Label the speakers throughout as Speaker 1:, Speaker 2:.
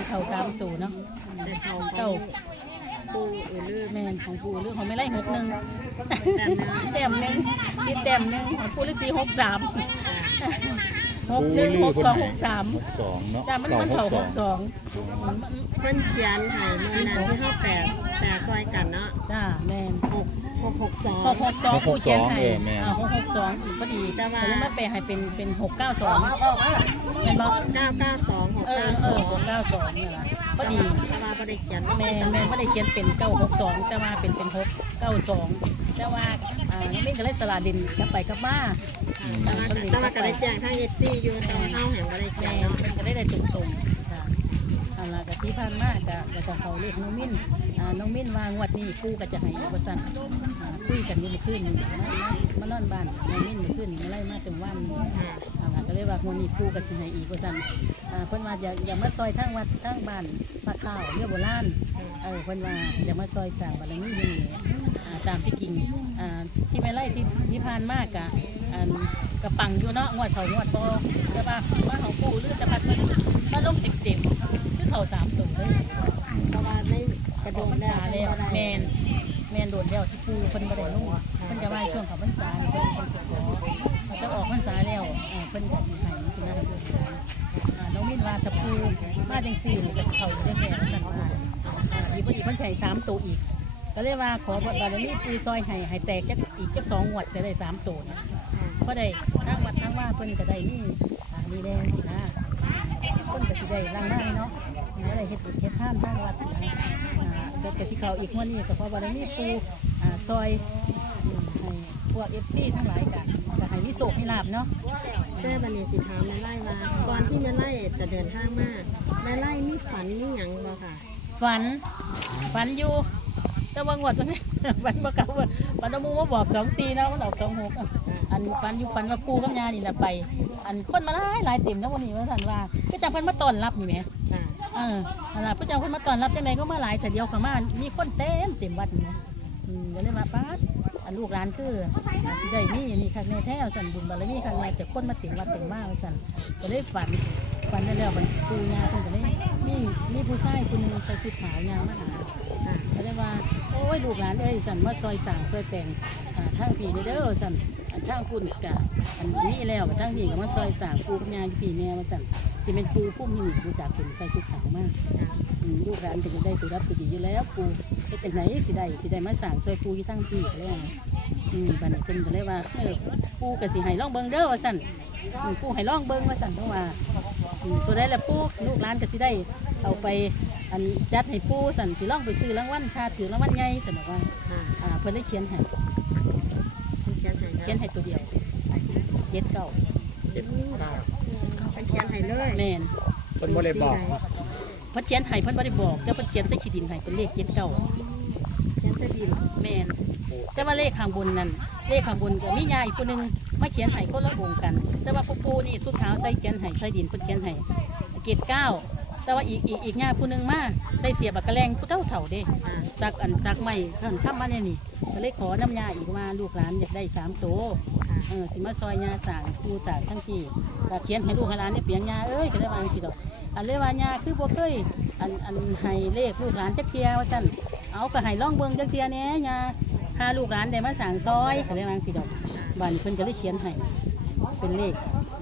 Speaker 1: เข่า3ตัวเนาะ
Speaker 2: แต่เขา
Speaker 1: เก้า
Speaker 2: ปูลือ
Speaker 1: แม่นของปูเรื่องของไม่ไล่61
Speaker 2: แต่เนื้อ
Speaker 1: แต้มหนึ่งคิดแต้มหนึ่งของปูฤาษี63 61 62 63
Speaker 3: 62เนาะ
Speaker 1: จ้ามันเข่า62
Speaker 2: เพิ่นเขียนให้เมื่อนานที่เขาแต่ซอยกันเนาะ
Speaker 1: จ้าแม่น
Speaker 2: 662
Speaker 1: ปูเขียนให้662พอดีแต่ว่ามาแปลให้เป็น692เห็นบ่
Speaker 2: 992
Speaker 1: 692นี่ล่ะพอดี
Speaker 2: แต่ว่าบ่ได้เขียน
Speaker 1: แม่ไม่ได้เขียนเป็น962แต่ว่าเป็น692แต่ว่าน้องมิ้นก็เลยสลัดดินกลับไปกลับมา
Speaker 2: แต่ว่าก็ได้แจ้งทาง FC อยู่แต่ว่าเฮาแห่งบ่ได้เขียนเนาะ
Speaker 1: ก็ได้ตรงๆค่ะเอาล่ะก็ที่ผ่านมาจะเขาเรียกน้องมิ้นน้องมิ้นว่างวดนี้ปู่ก็จะให้อุปสรรคคุยกันอยู่เมื่อคืนนี้มานอนบ้านน้องมิ้นเมื่อคืนนี้มาไล่มาจนวันเอาล่ะก็เลยว่างวดนี้ปู่ก็สิให้อีกอุปสรรคเพิ่นว่าอย่ามาซอยทางวัดทางบ้านปลาข้าวเรือโบราณเพิ่นว่าอย่ามาซอยจากบารมีอยู่นี่ตามที่กิ่งที่ไม่ไล่ที่ผ่านมากกระปังอยู่เนาะงวดเขางวดพอแต่ว่าว่าเขาปู่หรือจะพัดมาลงเต็มคือเขา3ตัวเลย
Speaker 2: เพราะว่าในกระโดดแล้ว
Speaker 1: แมนโดนแล้วที่ปู่เพิ่นบ่ได้ลงเพิ่นจะว่าช่วงเขาพรรษาเพิ่นจะขอจะออกพรรษาแล้วเพิ่นก็สิให้สินะน้องมิ้นว่าถ้าปู่มาจังซี่นี่ก็สิเข้าได้แค่สั่นว่าอีกเพิ่นใช้3ตัวอีกก็เลยว่าขอบารมีปู่ซอยให้แตกอีกจัก2งวดจะได้3ตัวเนี่ยเพราะได้ทางวัดทางว่าเพิ่นก็ได้นี่แดงสินะเพิ่นก็สิได้ล้างหน้าเนาะบ่ได้เฮ็ดบุญเฮ็ดทานทางวัดนะก็สิเข้าอีกมื้อนี้ก็เพราะว่าได้มีปู่ซอยให้พวก FC ทั้งหลายก็ให้มีโชคมีลาภเนาะ
Speaker 2: แต่บัดนี้สิถามแม่ไล่ว่าก่อนที่แม่ไล่จะเดินทางมาแม่ไล่มีฝันมีหยังบ่ค่ะ
Speaker 1: ฝันอยู่แต่ว่างวดนี้ ฝันบ่กลับฝันว่ามูมาบอก24เนาะมันออก26อันฝันอยู่ฝันว่าปู่กับย่านี่แหละไปอันคนมาหลายเต็มแล้ววันนี้ว่าซั่นว่าคือจังเพิ่นมาต้อนรับนี่แหมนั่นล่ะเพิ่นจังเพิ่นมาต้อนรับจังได๋ก็มาหลายแต่เดียวเข้ามามีคนเต็มวัดนี่ก็เลยว่าป๊าดอันลูกหลานคือสิได้นี่คักแน่แท้ซั่นบุญบารมีคักแน่แต่คนมาเต็มวัดเต็มมาว่าซั่นก็เลยฝันได้แล้วมันปู่ย่าเพิ่นก็เลยมีผู้ชายคนนึงใส่ชุดขาวยาวมาหาก็เลยว่าโอ้ยลูกหลานเอ้ยสั่นมาซอยสั่งซอยแต่งทางพี่เด้อสั่นทางคุณกะอันนี้แล้วกับทางพี่ก็มาซอยสั่งปูงานพี่แม่มาสั่นสิเป็นปูพุ่มนี่ปูจากเป็นใส่ชุดขาวมากลูกหลานถึงจะได้ตัวรับตัวดีอยู่แล้วปูไปจากไหนสิได้มาสั่งซอยปูที่ทางพี่เลยบัดนี้เพิ่นก็เลยว่าปูก็สิให้ลองเบิ่งเด้อว่าสั่นปูให้ลองเบิ่งว่าสั่นเพราะว่าตัวได้ละปูลูกหลานก็สิได้เอาไปอันจัดให้ปูสั่นสิลองไปซื้อรางวัลค่าถือรางวัลใหญ่สั่นบอกว่าเพิ่นได้เขียนให้ตัวเดียว79
Speaker 2: เป็นเขียนให้เลย
Speaker 1: แม่น
Speaker 3: เพิ่นบ่ได้บอก
Speaker 1: เพิ่นเขียนให้เพิ่นบ่ได้บอกแต่เพิ่นเขียนใส่ขีดินให้เป็นเลข79
Speaker 2: เขียนใส่ดิน
Speaker 1: แม่นแต่ว่าเลขข้างบนนั่นเลขข้างบนก็มียาอีกคนนึงมาเขียนให้คนละองค์กันแต่ว่าปูนี่สุดขาวใส่เขียนให้ใส่ดินเพิ่นเขียนให้79แต่ว่าอีกญาผู้นึงมาใส่เสียบกระแลงผู้เฒ่าเด้ซักไม้ท่านทำมาเนี่ยนี่ก็เลยขอน้ำยาอีกมาลูกหลานอยากได้3ตัวสิมาซอยยาสั่งปูจากทั้งที่เขียนให้ลูกให้หลานได้เปียงยาเอ้ยก็ได้วางสิดอกอันเลยว่ายาคือบ่เคยอันให้เลขลูกหลานจักเทียว่าซั่นเอาก็ให้ล่องเบิ่งจักเทียแหน่ยาพาลูกหลานได้มาสั่งซอยก็ได้วางสิดอกบ้านเพิ่นก็เลยเขียนให้เป็นเลข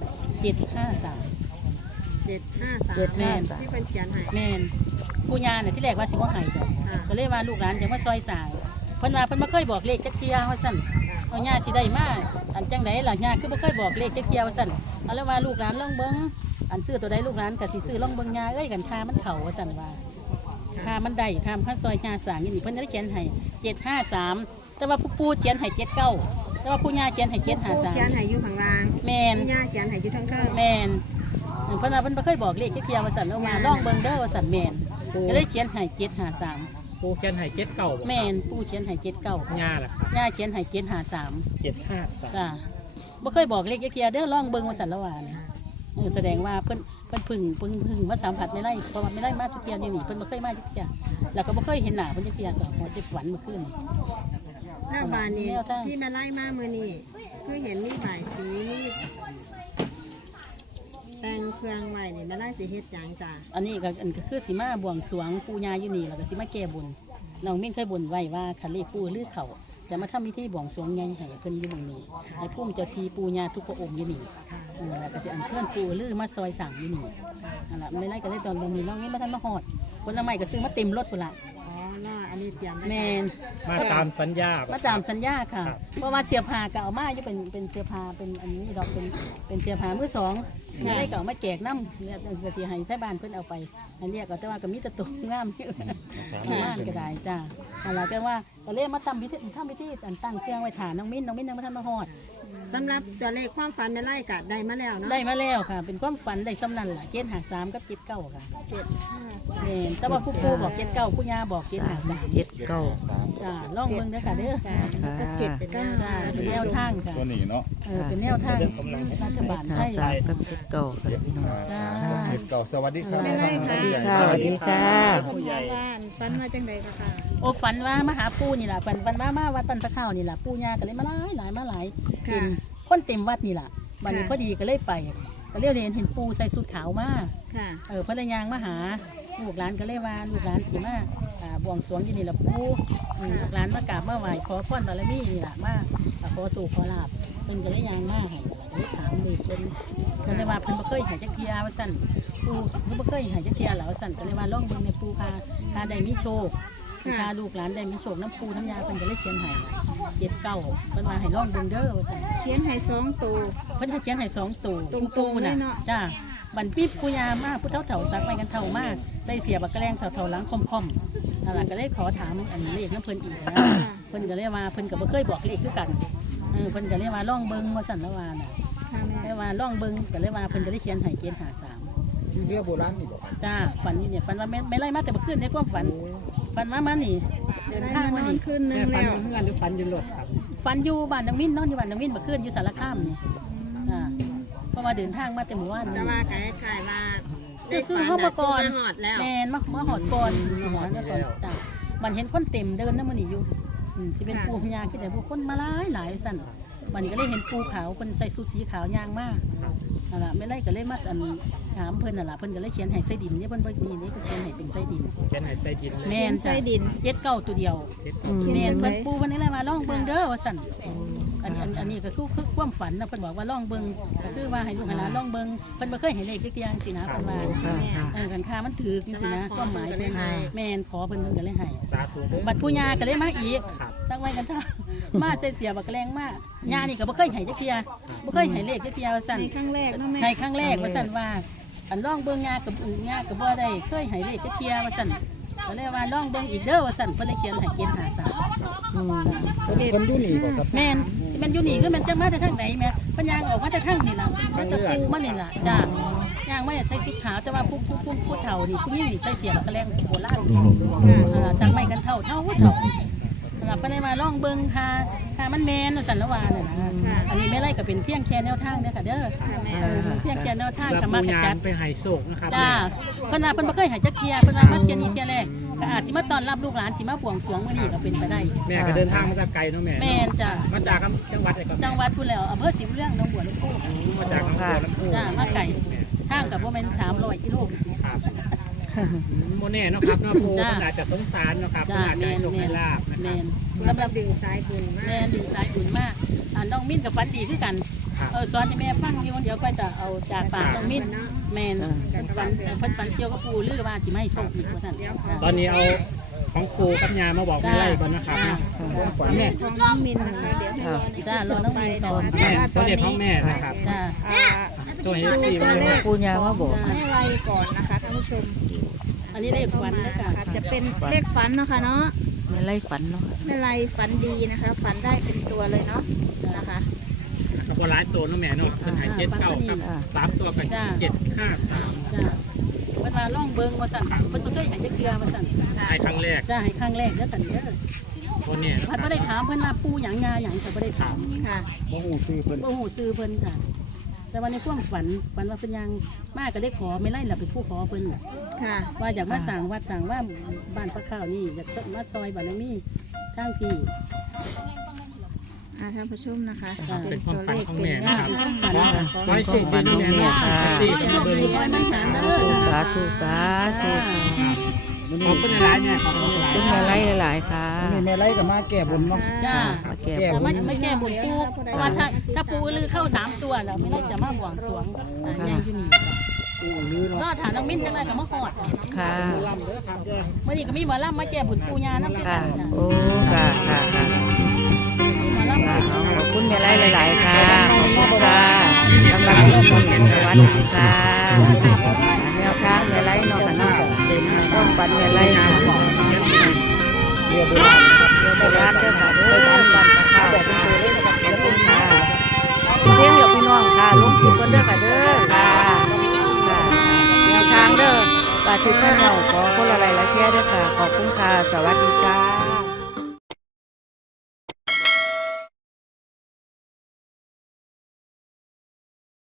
Speaker 1: 753แม่น
Speaker 2: ที่เป็นเขียนให้
Speaker 1: แม่นปูยาเนี่ยที่แรกว่าสิบ่ให้ก็เลยว่าลูกหลานจะมาซอยสั่งเพิ่นว่าเพิ่นบ่เคยบอกเลขจักเทียว่าซั่นเอาย่าสิได้มาอันจังไดล่ะย่าคือบ่เคยบอกเลขจักเทียว่าซั่นเอาแล้วว่าลูกหลานลองเบิ่งอันซื้อตัวใดลูกหลานก็สิซื้อลองเบิ่งย่าเอ้ยกันค่ามันเข้าว่าซั่นว่าค่ามันได้ค่ามันซอยย่าสั่งนี่เพิ่นได้เขียนให้753แต่ว่าปู่เขียนให้79แต่ว่าปู่ย่าเขียนให้753
Speaker 2: เขียนให้อยู่ข้างล่าง
Speaker 1: แม่น
Speaker 2: ย่าเขียนให้อยู่ทั้งเทิง
Speaker 1: แม่นเพิ่นว่าเพิ่นบ่เคยบอกเลขจักเทียว่าซั่นเอามาลองเบิ่งเด้อว่าซั่นแม่นก็เลยเขียนให้753
Speaker 3: ปูเขียนให้79
Speaker 1: แม่นปู่เขียนให้79
Speaker 3: ย่าล่ะ
Speaker 1: ย่าเขียนให้753จ้าบ่เคยบอกเลขจักเทียเด้อลองเบิ่งว่าซั่นแล้วว่าเนี่ยแสดงว่าเพิ่นพึ่งมาสัมผัสไม่ได้เพราะว่าไม่ได้มาจักเทียนี่เพิ่นบ่เคยมาจักเทียแล้วก็บ่เคยเห็นหน้าเพิ่นจักเทียก็หัวจิตหวันเมื่อคืนนี่
Speaker 2: หน้าบานนี้ที่มาไล่มาเมื่อนี้คือเห็นมีบ่ายสีแต่งเครื่องไว้นี่แม่ไล่สิเฮ็ดหยังจ้ะ
Speaker 1: อันนี้ก็คือสิมาบวงสรวงปู่ย่าอยู่นี่แล้วก็สิมาแก้บนน้องมิ่งเคยบนไว้ว่าคันเลขปู่หรือเขาจะมาทำพิธีบวงสรวงใหญ่ให้เพิ่นอยู่ตรงนี้ให้ภูมิเจ้าที่ปู่ย่าทุกพระองค์อยู่นี่แล้วก็จะอัญเชิญปู่หรือมาซอยสั่งอยู่นี่นั่นล่ะไม่ไล่ก็เลยตอนลงนี้น้องมิ่งมาทันมาฮอดผลไม้ก็ซื้อมาเต็มรถพุ่นล่ะ
Speaker 2: อ๋อเนาะอันนี้เตรียมไว้
Speaker 1: แม่น
Speaker 3: มาตามสัญญา
Speaker 1: มาตามสัญญาค่ะ
Speaker 3: ครับ
Speaker 1: เพราะว่าเสียผ้าก็เอามาอยู่เป็นเสียผ้าเป็นอันนี้ดอกเป็นเสียผ้ามือสองไม่ได้ก็เอามาแจกน้ำเนี่ยก็สิให้ไทบ้านเพิ่นเอาไปอันเนี้ยก็แต่ว่าก็มีแต่ตัวงามอยู่บ้านก็ได้จ้าอะไรแต่ว่าก็เลยมาทำพิธีอันตั้งเครื่องไว้ฐานน้องมิ้นยังมาทันมาฮอด
Speaker 2: สำหรับตัวเลขความฝันแม่ไล่ก็ได้มาแล้วเนาะ
Speaker 1: ได้มาแล้วค่ะ เป็นความฝันได้สำนันล่ะเกณฑ์หาสามกับเจ็ดเก้าค่ะ
Speaker 2: 753
Speaker 1: แม่นแต่ว่าผู้ปู่บอกเจ็ดเก้าผู้ย่าบอกเกณฑ์หาสาม
Speaker 4: เจ็ดเก้า
Speaker 1: จ้าลองเบิ่งเด้อค่ะเด้อ
Speaker 2: ก็7
Speaker 1: จ้าเป็นแนวทางค่ะ
Speaker 5: ตัวนี้เนาะ
Speaker 1: เป็นแนวทางรัฐบาลไทย
Speaker 4: สามกับเจ็ดเก้าค่ะพี่น้อง
Speaker 1: จ้า
Speaker 5: เห็ดเก่าสวัสดีครับ
Speaker 2: ไม่ได้ค่ะ
Speaker 4: ค่ะสวัสดีค่ะ
Speaker 2: คนมาบ้านฝันมาจังไดก็ค่ะ
Speaker 1: โอ้ฝันว่ามาหาปู่นี่แหละฝันว่ามาวัดปันตะข้าวนี่แหละปู่ย่าก็เลยมาหลายมาหลายเต็มคนเต็มวัดนี่แหละบัดนี้พอดีก็เลยไปก็เรียกเห็นปู่ใส่ชุดขาวมา
Speaker 2: ค่ะ
Speaker 1: พระยางมาหาลูกหลานก็เลยว่าลูกหลานสิมาบวงสรวงอยู่นี่แหละปู่ลูกหลานมากราบมาไหว้ขอพรบารมีนี่แหละมาขอสู่ขอลาบเพิ่นก็เลยยางมาให้เลยถามเลยเพิ่นก็เลยว่าเพิ่นบ่เคยหายจักเทียว่าซั่นปู่เพิ่นบ่เคยหายจักเทียแล้วว่าซั่นก็เลยว่าลองเบิ่งในปู่พาได้มีโชคพาลูกหลานได้มีโชคน้ำปู่น้ำยาเพิ่นก็เลยเขียนให้เจ็ดเก้าเพิ่นว่าให้ลองเบิ่งเด้อว่าซั่น
Speaker 2: เขียนให้2ตัว
Speaker 1: เพิ่นให้เขียนให้สองตัว
Speaker 2: ตรงๆเลย
Speaker 1: น่ะ
Speaker 2: เนาะ
Speaker 1: จ้าบันปีบปู่ย่ามาผู้เฒ่าเฒ่าซักไว้กันเฒ่ามากใส่เสียบักกระแรงเฒ่าเฒ่าหลังคอมๆนั่นล่ะก็เลยขอถามอันเลขน้ำเพิ่นอีกนะเพิ่นก็เลยว่าเพิ่นก็บ่เคยบอกเลขคือกันเพิ่นก็เลยว่าลองเบิ่งว่าซั่นละว่าน่ะ
Speaker 2: ค่ะแม่
Speaker 1: เลยว่าลองเบิ่งก็เลยว่าเพิ่นก็เลยเขียนให้เกณฑ์53
Speaker 5: เรือโบราณนี่บอก
Speaker 1: จ้าฝันอยู่เนี่ยฝันว่าไม่ไล่มาแต่เมื่อคืนในความฝันมานี่เดินทางมา
Speaker 2: ได้
Speaker 1: นี่
Speaker 2: ขึ้นนึ
Speaker 3: แม่
Speaker 2: ง
Speaker 3: ฟัน
Speaker 2: แล้ว
Speaker 3: เพื่อนหรือฟันยืนรถครับ
Speaker 1: ฝันอยู่บ้านนางมิ้นนอนอยู่บ้านนางมิ้นเมื่อคืนอยู่สารคามนี่เพราะว่าเดินทางมาแต่หมู่บ้าน
Speaker 2: แต่
Speaker 1: นี่
Speaker 2: ว่าไก่ไก่ว่า
Speaker 1: คือเข้ามาก่อน
Speaker 2: หอดแล้ว
Speaker 1: แมนมาหอดก่อนสิหอดมาก่อนจ้ะมันเห็นคนเต็มเดินน้ำมันนี่อยู่สิเป็นปูพญาคือแต่พวกคนมาหลายสั่นมันก็เลยเห็นปูขาวคนใส่สูทสีขาวยางมากนั่นล่ะไม่ไล่ก็เลยมาอันถามเพิ่นน่ะล่ะเพิ่นก็เลยเขียนให้ไส้ดินเนี่ยเพิ่นบ่มีนี่ก็เขียนให้เป็นไส้ดิน
Speaker 3: เป็นไหใส่ดินเลย
Speaker 1: แม่นจ้ะ
Speaker 2: ใส่ดิน
Speaker 1: เจ็ดเก้าตัวเดียว แม่นเพิ่นปูเพิ่นนี่เลยว่าลองเบิ่งเด้อว่าสั่นอันนี้ก็คือความฝันนะเพิ่นบอกว่าลองเบิ่งก็คือว่าให้ลูกให้หลานลองเบิ่งเพิ่นบ่เคยให้เลขจักอย่างสินะเพิ่นว่า กันค่ามันถือจังซี่นะความหมายเพิ่นแม่นขอเพิ่นก็เลยให้
Speaker 3: สาธุเด้อ
Speaker 1: บัดผู้ย่าก็เลยมาอีก
Speaker 3: ครับ
Speaker 1: ตั้งไว้กันท่ามาใส่เสียบักแรงมาย่านี่ก็บ่เคยให้จักเที่ยบ่เคยให้เลขจักเที่ยว่าซั่น
Speaker 2: ในครั้งแรกเนาะแม่
Speaker 1: ให้ครั้งแรกว่าซั่นว่าอันลองเบิ่งย่าก็บ่ได้เคยให้เลขจักเที่ยว่าซั่นก็เลยว่าลองเบิ่งอีกเด้อว่าซั่นเพิ่นเลยเขียนให้เกณฑ์53
Speaker 3: คนดูนี่บอกครับ
Speaker 1: แม่นสิแม่นอยู่นี่คือแม่นจักมาแต่ทางไหนแม่เพิ่นย่างออกมาแต่ทางนี่ล่ะมันตะปูมันนี่ล่ะจ้าย่างมาใส่ชุดขาวแต่ว่าผู้เฒ่านี่ผู้หญิงนี่ใส่เสียบักแรงโบราณ จากไม่กันเท่าเปในมาล่องเบิงหามันแมนสันละวาเนี่ยนะอันนี้ไม่ไล่ก็เป็นเพียงแค่แนวทางเด้อค่ะเด้อ
Speaker 2: ค่ะแม่
Speaker 1: เพียงแค่แนวทาง
Speaker 3: แล้ว
Speaker 1: ธรรมะ
Speaker 3: ปู
Speaker 1: ข
Speaker 3: ยา
Speaker 1: จัด
Speaker 3: นไปให้โศกนะครับ
Speaker 1: จ้าเพิ่นว่าเพิ่นบ่เคยหายจักเทียเพิ่นว่ามาเทียนี้เทียแรกก็อาจสิมาต้อนรับลูกหลานสิมาบวงสรวงมื้อนี้ก็เป็นไปได้
Speaker 3: แม่ก็เดินทางมาจากไกลเนาะแม่
Speaker 1: แม่นจ้ะ
Speaker 3: มาจากจังหวัดอะไรครับ
Speaker 1: จังหวัดพุ่นแล้วอำเภอศรีบุญเรื่องหนองบัวลำพู
Speaker 3: มาจากน้องบัวลำพู
Speaker 1: จ้ามาไกลทางก็บ่แม่น300กิโล
Speaker 3: ครับโมแน่เนาะครับเนาะปูมันอาจจะสงสารเนาะครับ
Speaker 1: จ้า
Speaker 3: อาจจะ
Speaker 1: แม่น
Speaker 3: โชคให้ลาบนะค
Speaker 1: แม่
Speaker 3: รับ
Speaker 1: นสำหรับ
Speaker 2: ดึงสายบุญมา
Speaker 1: แม่ดึงสายบุญมากน้องมิ้นกับฝันดีคือกัน
Speaker 3: ครับ
Speaker 1: สอนให้แม่ฟังอยู่เดี๋ยวก็จะเอาจากปากน้องมิ้นแม่นฝันเกี่ยวกับปูหรือว่าสิไม่ส่งอีกว่าซั่น
Speaker 3: ตอนนี้เอาของครูกับยามาบอกไม่ไล่ก่อนนะครับนะแม่
Speaker 2: ของน้องมินนะคะเดี๋ยวให้รอใน
Speaker 1: จ้ารอน้องมิ้นก่อน
Speaker 3: แม่ตัวเด็กของแม่นะครับ
Speaker 1: จ้า
Speaker 3: ตัวนี้ที่มาเลย
Speaker 4: ปูญามาบอก
Speaker 2: ให้ไวก่อนนะคะท่านผู้ชม
Speaker 1: อันนี้เลขฝันนะ
Speaker 2: นะคะ คะจะเป็นเลขฝันเนาะค่ะเนาะ
Speaker 4: ไม่ไล่ฝันเนาะ
Speaker 2: ไม่ไรฝันดีนะคะ ฝันได้เป็นตัวเลยเนาะนะคะ
Speaker 3: นะครับว่าร้ายตัวเนาะแม่เนาะเป็นหายเจ็ดเก้าครับ3 ตัวกับ753
Speaker 1: จ้าเพิ่นมาล่องเบิ่งว่าซั่นเพิ่นบ่เคยให้จักเทื่อว่าซั่น
Speaker 3: ให้ครั้งแรก
Speaker 1: จ้าให้ครั้งแรกเด้อกันเด้อ
Speaker 3: ตัวนี้
Speaker 1: พัดบ่ได้ถามเพิ่นว่าปูหยังงาหยังก็บ่ได้ถาม
Speaker 2: ค่ะ
Speaker 5: โมหูซื้อเพิ่น
Speaker 1: บ่ฮู้ชื่อเพิ่นค่ะ แต่ว่าในความฝันว่าเพิ่นยังมาก็ได้ขอไม่ไล่ล่ะเป็นผู้ขอเพิ่นน่ะ
Speaker 2: ค่ะ
Speaker 1: ว่าอยากมาสั่งวัดสั่งว่าบ้านพระข้าวนี่อยากมาซอยบ้านนี้ทางที่
Speaker 2: ท่านผู้ชมนะคะ
Speaker 3: เป็นความฝันของแม่นะครับ
Speaker 1: ฝัน
Speaker 3: ขอให้โชคดีนะแม่นะ
Speaker 1: ขอให้โชคดีขอให้มันสานเด้อ
Speaker 4: สาธุสาธุ
Speaker 3: ขอบคุณหลายๆเนี่ยขอบคุณหลาย
Speaker 4: เป็นแม่ไล่หลายๆค่ะ
Speaker 5: นี่แม่ไล่ก็มาแก้บนเนาะ
Speaker 1: จ้า
Speaker 4: มาแก้
Speaker 1: แต่
Speaker 4: บน
Speaker 1: ไม่แก้บุญปูเพราะว่าถ้าปูลือเข้า3ตัวแล้วไม่ได้จะมาบวงสรวงยังอยู่นี่
Speaker 5: อู้ลือเนาะ
Speaker 1: ก็ถามน้องมิ้นจังไรกับมะฮอด
Speaker 4: ค่ะ
Speaker 3: ลำเด้อครับเด้อ
Speaker 1: เมื่อนี้ก็มีหมอลำมาแก้บุญปูยาน้ำเป็น
Speaker 4: ค่ะ
Speaker 1: นะ
Speaker 4: โอ้ค่ะค่ะค่ะ
Speaker 1: มีหมอลำ
Speaker 4: ค่ะขอบคุณแม่ไล่หลายๆค่ะขอบคุณค่ะกำลังที่มีสวัสดีค่ะแนวทางแม่ไล่เนาะค่ะเนาะต้องปันแม่ไล่ค่ะ
Speaker 5: เรือโบราณ
Speaker 4: โบราณเด้อค่ะเด้อปันตะข้าวค่ะขอบคุณค่ะเพียงเดี๋ยวพี่น้องค่ะลงคลิปกันเด้อค่ะเด้อค่ะค่ะแนวทางเด้อปาทิพย์แนวขอคนละหลายๆแค่เด้อค่ะขอบคุณค่ะสวัสดีค่ะ